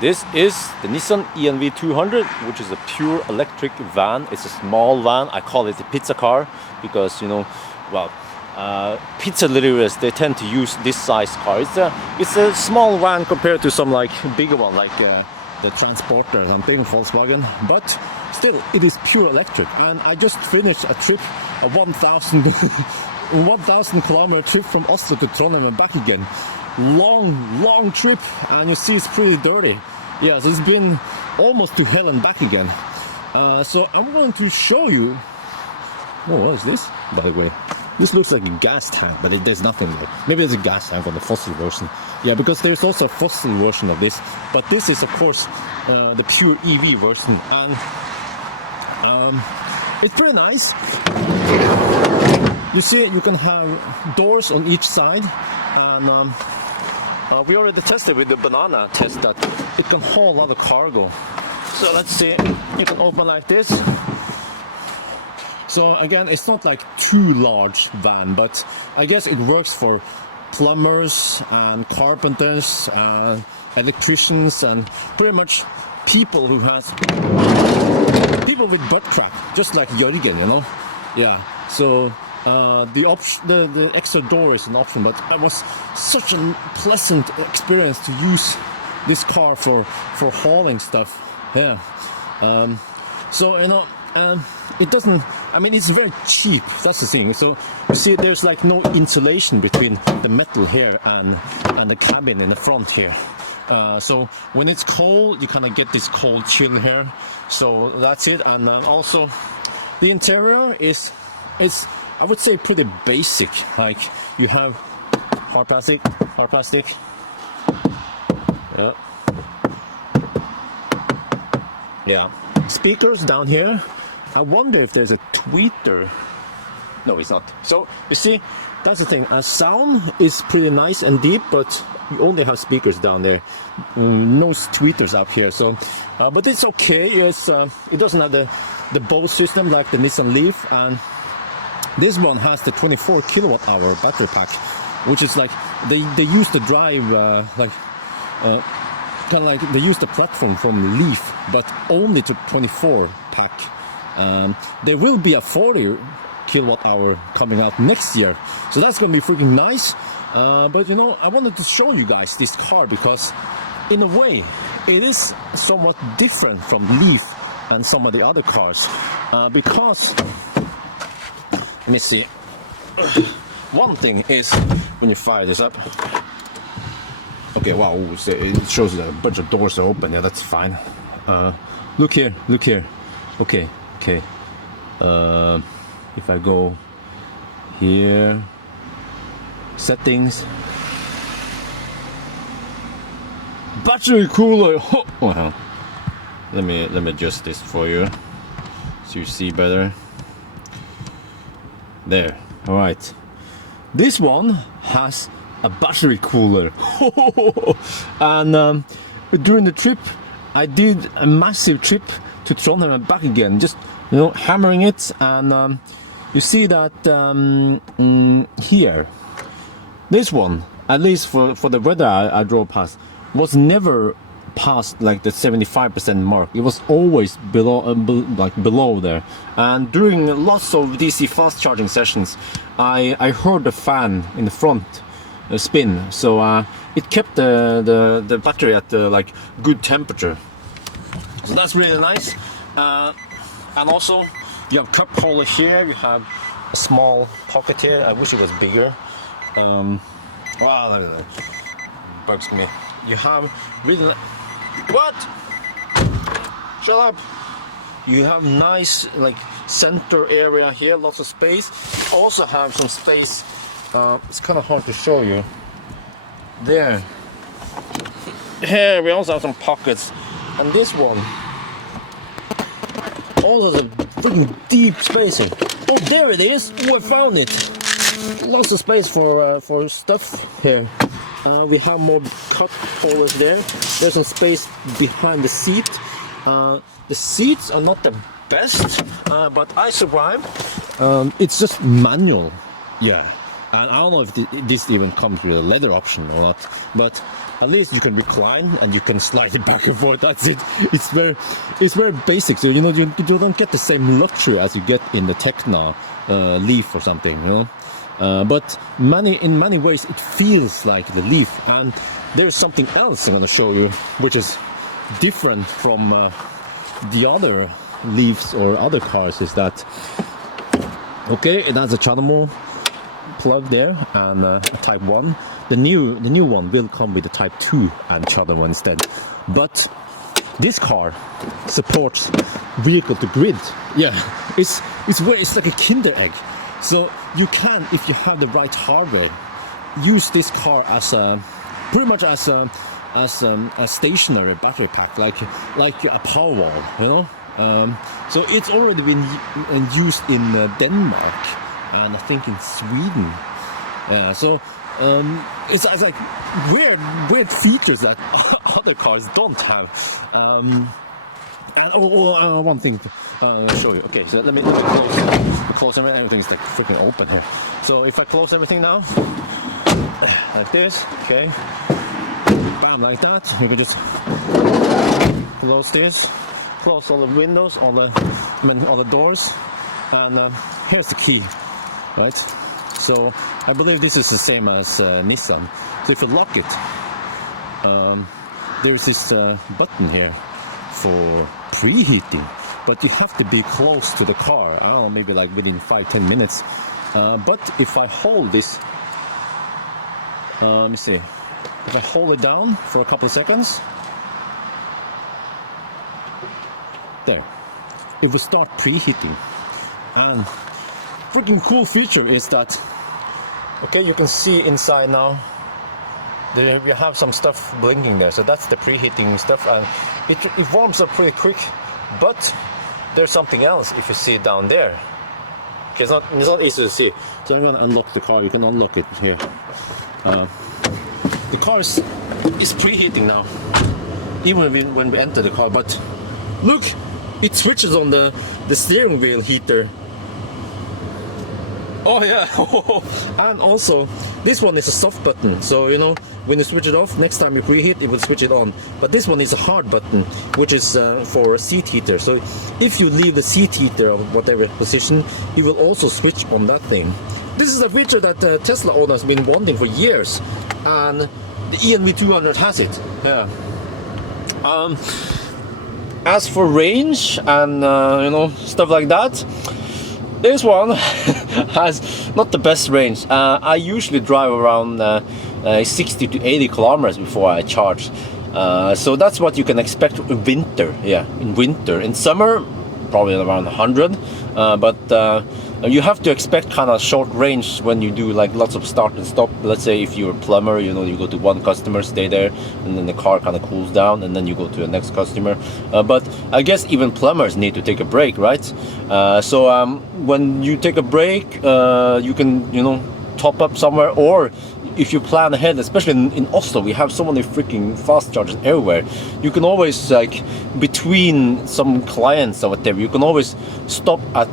This is the Nissan e-NV200, which is a pure electric van. It's a small van. I call it a pizza car because, you know, well, pizza deliverers, they tend to use this size car. It's a small van compared to some like bigger one, like the Transporter and big Volkswagen, but still it is pure electric. And I just finished a trip, a 1,000 kilometer trip from Oslo to Trondheim and back again. Long trip, and you see it's pretty dirty. Yes, it's been almost to hell and back again. So I'm going to show you. Oh, what is this, by the way? This looks like a gas tank, but there's nothing there. Maybe there's a gas tank on the fossil version. Yeah, because there's also a fossil version of this, but this is of course the pure EV version, and it's pretty nice. You see, you can have doors on each side, and we already tested with the banana test that it can haul a lot of cargo. So let's see, you can open like this. So again, it's not like too large van, but I guess it works for plumbers and carpenters and electricians and pretty much people with butt crack, just like Jørgen, you know. Yeah. So the extra door is an option, but it was such a pleasant experience to use this car for hauling stuff. Yeah. So you know, it doesn't. I mean, it's very cheap. That's the thing. So you see, there's like no insulation between the metal here and the cabin in the front here. So when it's cold, you kind of get this cold chill here. So that's it. And also, the interior is I would say pretty basic. Like you have hard plastic. Yeah. Speakers down here. I wonder if there's a tweeter. No, it's not. So you see, that's the thing. Sound is pretty nice and deep, but you only have speakers down there. No tweeters up here. So, but it's okay. It doesn't have the Bose system like the Nissan Leaf, and this one has the 24 kilowatt hour battery pack, which is like they use the drive kind of like they use the platform from Leaf, but only to 24 pack. There will be a 40 kilowatt hour coming out next year, so that's gonna be freaking nice. But you know, I wanted to show you guys this car because in a way it is somewhat different from Leaf and some of the other cars, because let me see. One thing is when you fire this up. Okay, wow, it shows that a bunch of doors are open. Yeah, that's fine. Look here. Okay. If I go here, settings, battery cooler. Oh, wow. Let me adjust this for you so you see better. There. All right. This one has a battery cooler. And during the trip, I did a massive trip to Trondheim and back again, just, you know, hammering it. And you see that here, this one, at least for the weather I drove past, was never past like the 75% mark. It was always below there. And during lots of DC fast charging sessions, I heard the fan in the front spin, so it kept the battery at like good temperature. So that's really nice. And also you have cup holder here. You have a small pocket here. I wish it was bigger. Wow, bugs me. You have really what? Shut up. You have nice like center area here, lots of space. Also have some space. It's kind of hard to show you. There. Here we also have some pockets, and this one also has a freaking deep spacing. Oh, there it is! Oh, I found it. Lots of space for stuff here. We have more cup holders there. There's some space behind the seat. The seats are not the best, but I survived. It's just manual. Yeah. And I don't know if this even comes with a leather option or not, but at least you can recline and you can slide it back and forth. That's it. It's very basic. So you know you don't get the same luxury as you get in the Tecna Leaf or something, you know. But in many ways it feels like the Leaf. And there's something else I'm going to show you, which is different from the other Leafs or other cars. Is that okay? It has a CHAdeMO plug there and a Type 1. The new one will come with a Type 2 and CHAdeMO instead. But this car supports vehicle to grid. Yeah, it's like a Kinder egg. So you can, if you have the right hardware, use this car as pretty much as a stationary battery pack, like a Powerwall, you know. So it's already been used in Denmark and I think in Sweden. So it's like weird features that other cars don't have. And one thing I'll show you. Okay, so let me close everything. Everything's like freaking open here. So if I close everything now, like this, okay, bam, like that. You can just close this, close all the windows, all the doors, and here's the key, right? So I believe this is the same as Nissan. So if you lock it, there's this button here for preheating, but you have to be close to the car. I don't know, maybe like within 5-10 minutes. But if I hold this, let me see. If I hold it down for a couple of seconds, there, it will start preheating. And freaking cool feature is that, okay, you can see inside now. There we have some stuff blinking there, so that's the preheating stuff, and it warms up pretty quick. But there's something else if you see it down there. Okay, it's not easy to see. So I'm gonna unlock the car. You can unlock it here. The car is preheating now, even when we enter the car. But look, it switches on the steering wheel heater. Oh yeah, and also this one is a soft button, so you know when you switch it off, next time you preheat, it will switch it on. But this one is a hard button, which is for a seat heater. So if you leave the seat heater or whatever position, it will also switch on that thing. This is a feature that Tesla owners have been wanting for years, and the e-NV200 has it. Yeah. As for range and you know, stuff like that, this one has not the best range. I usually drive around 60 to 80 kilometers before I charge. So that's what you can expect in winter. Yeah, in winter. In summer, probably around 100. But you have to expect kind of short range when you do like lots of start and stop. Let's say if you're a plumber, you know, you go to one customer, stay there, and then the car kind of cools down, and then you go to the next customer. But I guess even plumbers need to take a break, right? So when you take a break, you can, you know, top up somewhere, or if you plan ahead, especially in Oslo, we have so many freaking fast chargers everywhere. You can always, like, between some clients or whatever, you can always stop at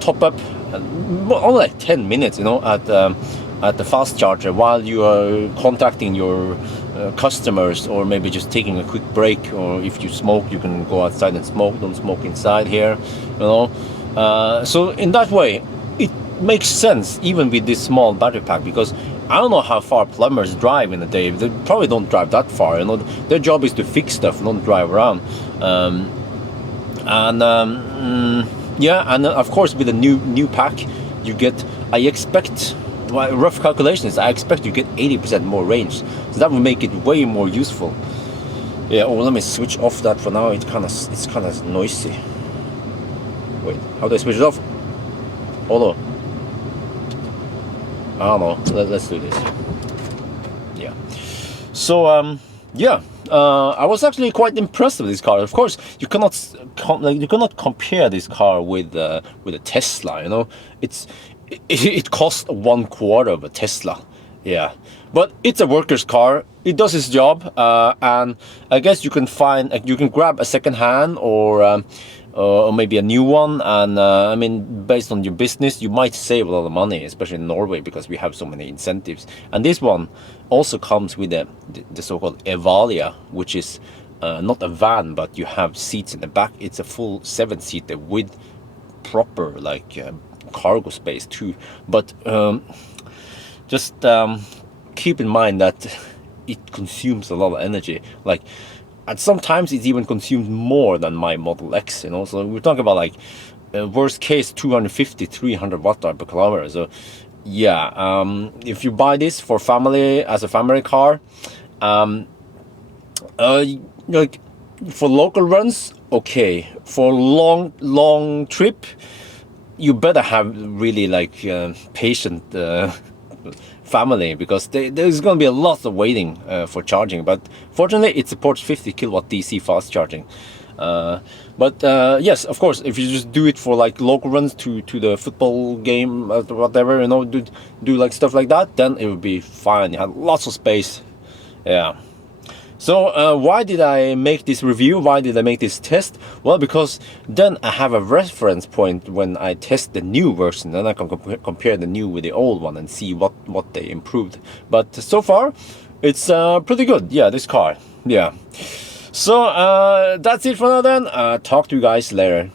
top up only like 10 minutes, you know, at the fast charger while you are contacting your customers, or maybe just taking a quick break. Or if you smoke, you can go outside and smoke. Don't smoke inside here, you know. So in that way, it makes sense even with this small battery pack, because I don't know how far plumbers drive in a day. They probably don't drive that far, you know. Their job is to fix stuff, not drive around. Yeah, and of course with the new pack, you get, I expect, well, rough calculations, I expect you get 80% more range. So that will make it way more useful. Yeah. Oh, let me switch off that for now. It's kind of noisy. Wait, how do I switch it off? Hold on. I don't know. Let's do this. Yeah. So yeah. I was actually quite impressed with this car. Of course, you cannot compare this car with a Tesla. You know, it costs 1/4 of a Tesla. Yeah, but it's a worker's car. It does its job, and I guess you can grab a second hand, or or maybe a new one. And I mean, based on your business, you might save a lot of money, especially in Norway, because we have so many incentives. And this one also comes with the so-called Evalia, which is not a van, but you have seats in the back. It's a full 7-seater with proper like cargo space too. But just keep in mind that it consumes a lot of energy. Like, and sometimes it even consumes more than my Model X, you know. So we're talking about like worst case 250, 300 watt hour per kilometer. So yeah, if you buy this for family, as a family car, like for local runs, okay. For long trip, you better have really like patient family, because there's going to be a lot of waiting for charging. But fortunately, it supports 50 kilowatt DC fast charging. But yes, of course, if you just do it for like local runs to the football game, whatever, you know, do like stuff like that, then it would be fine. You have lots of space. Yeah. So why did I make this review? Why did I make this test? Well, because then I have a reference point when I test the new version, and I can compare the new with the old one and see what they improved. But so far, it's pretty good. Yeah, this car. Yeah. So that's it for now then. Talk to you guys later.